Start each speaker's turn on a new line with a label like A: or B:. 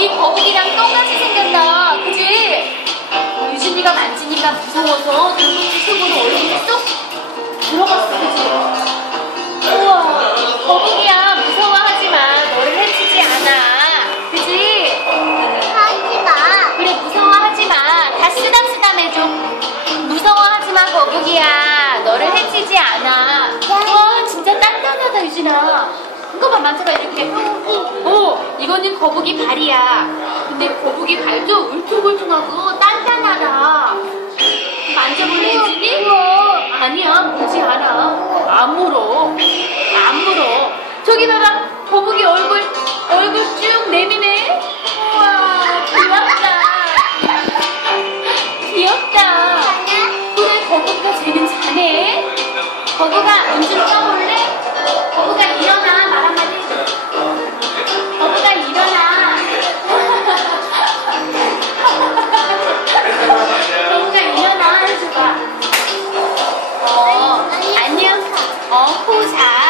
A: 여기 거북이랑 똑같이 생겼다. 그지? 유진이가 만지니까 무서워서 당근지 속으로 얼굴이 쏙 들어갔어. 그지? 우와, 거북이야. 무서워하지 마. 너를 해치지 않아. 그지?
B: 하지 마.
A: 그래, 무서워하지 마. 다 쓰담쓰담 해줘. 무서워하지 마, 거북이야. 너를 해치지 않아. 와, 진짜 단단하다, 유진아. 이거 봐, 만져봐, 이렇게. 오, 이거는 거북이 발이야. 근데 거북이 발도 울퉁불퉁하고 단단하다. 만져볼래, 유진이? 아니야, 물지 않아. 안 물어. 안 물어. 저기 봐봐. 거북이 얼굴, 얼굴 쭉 내미네. 우와, 귀엽다. 귀엽다. 그래, 거북이가 쟤는 자네. 거북아, 눈좀 떠볼래? 红裤衩